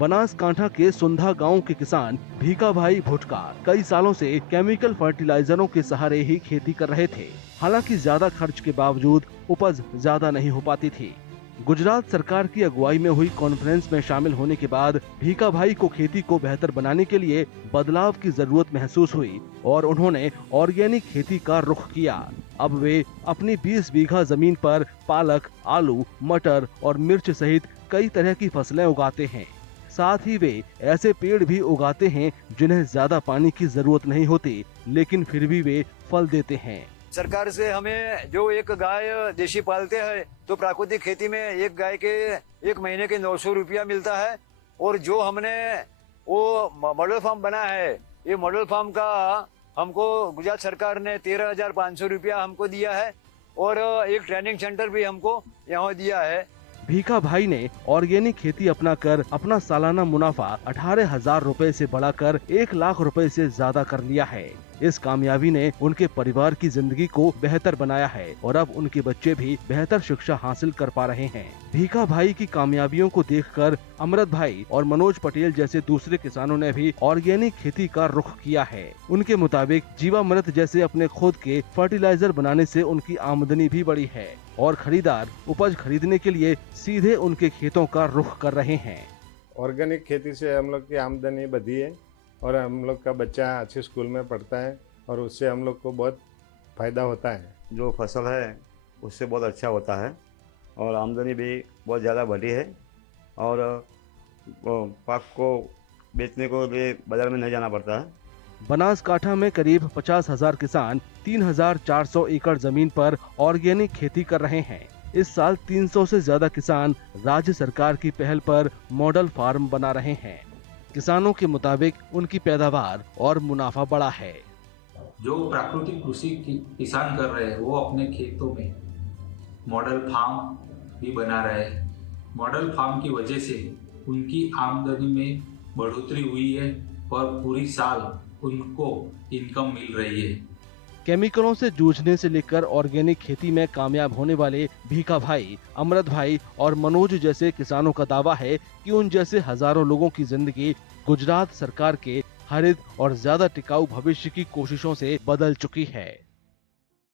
बनासकांठा के सुंधा गांव के किसान भीखा भाई भुटका कई सालों से केमिकल फर्टिलाइजरों के सहारे ही खेती कर रहे थे। हालांकि ज्यादा खर्च के बावजूद उपज ज्यादा नहीं हो पाती थी। गुजरात सरकार की अगुवाई में हुई कॉन्फ्रेंस में शामिल होने के बाद भीखा भाई को खेती को बेहतर बनाने के लिए बदलाव की जरूरत महसूस हुई और उन्होंने ऑर्गेनिक खेती का रुख किया। अब वे अपनी 20 बीघा जमीन पर पालक, आलू, मटर और मिर्च सहित कई तरह की फसलें उगाते हैं। साथ ही वे ऐसे पेड़ भी उगाते हैं जिन्हें ज्यादा पानी की जरूरत नहीं होती, लेकिन फिर भी वे फल देते हैं। सरकार से हमें जो एक गाय देशी पालते हैं तो प्राकृतिक खेती में एक गाय के 1 महीने के 900 रुपया मिलता है। और जो हमने वो मॉडल फार्म बना है, ये मॉडल फार्म का हमको गुजरात सरकार ने 13,500 रुपया हमको दिया है और एक ट्रेनिंग सेंटर भी हमको यहाँ दिया है। भीखा भाई ने ऑर्गेनिक खेती अपनाकर अपना सालाना मुनाफा 18,000 रुपए से बढ़ाकर 1 लाख रुपए से ज्यादा कर लिया है। इस कामयाबी ने उनके परिवार की जिंदगी को बेहतर बनाया है और अब उनके बच्चे भी बेहतर शिक्षा हासिल कर पा रहे हैं। भीखा भाई की कामयाबियों को देखकर अमृत भाई और मनोज पटेल जैसे दूसरे किसानों ने भी ऑर्गेनिक खेती का रुख किया है। उनके मुताबिक जीवामृत जैसे अपने खुद के फर्टिलाइजर बनाने से उनकी आमदनी भी बढ़ी है और खरीदार उपज खरीदने के लिए सीधे उनके खेतों का रुख कर रहे हैं। ऑर्गेनिक खेती से हम लोग की आमदनी बढ़ी है और हम लोग का बच्चा अच्छे स्कूल में पढ़ता है और उससे हम लोग को बहुत फ़ायदा होता है। जो फसल है उससे बहुत अच्छा होता है और आमदनी भी बहुत ज़्यादा बढ़ी है और पाक को बेचने को लिए बाजार में नहीं जाना पड़ता है। बनासकांठा में करीब 50,000 किसान 3,400 एकड़ जमीन पर ऑर्गेनिक खेती कर रहे हैं। इस साल 300 से ज्यादा किसान राज्य सरकार की पहल पर मॉडल फार्म बना रहे हैं। किसानों के मुताबिक उनकी पैदावार और मुनाफा बढ़ा है। जो प्राकृतिक कृषि किसान कर रहे हैं वो अपने खेतों में मॉडल फार्म भी बना रहे हैं। मॉडल फार्म की वजह से उनकी आमदनी में बढ़ोतरी हुई है और पूरी साल उनको इनकम मिल रही है। केमिकलों से जूझने से लेकर ऑर्गेनिक खेती में कामयाब होने वाले भीखा भाई, अमृत भाई और मनोज जैसे किसानों का दावा है कि उन जैसे हजारों लोगों की जिंदगी गुजरात सरकार के हरित और ज्यादा टिकाऊ भविष्य की कोशिशों से बदल चुकी है।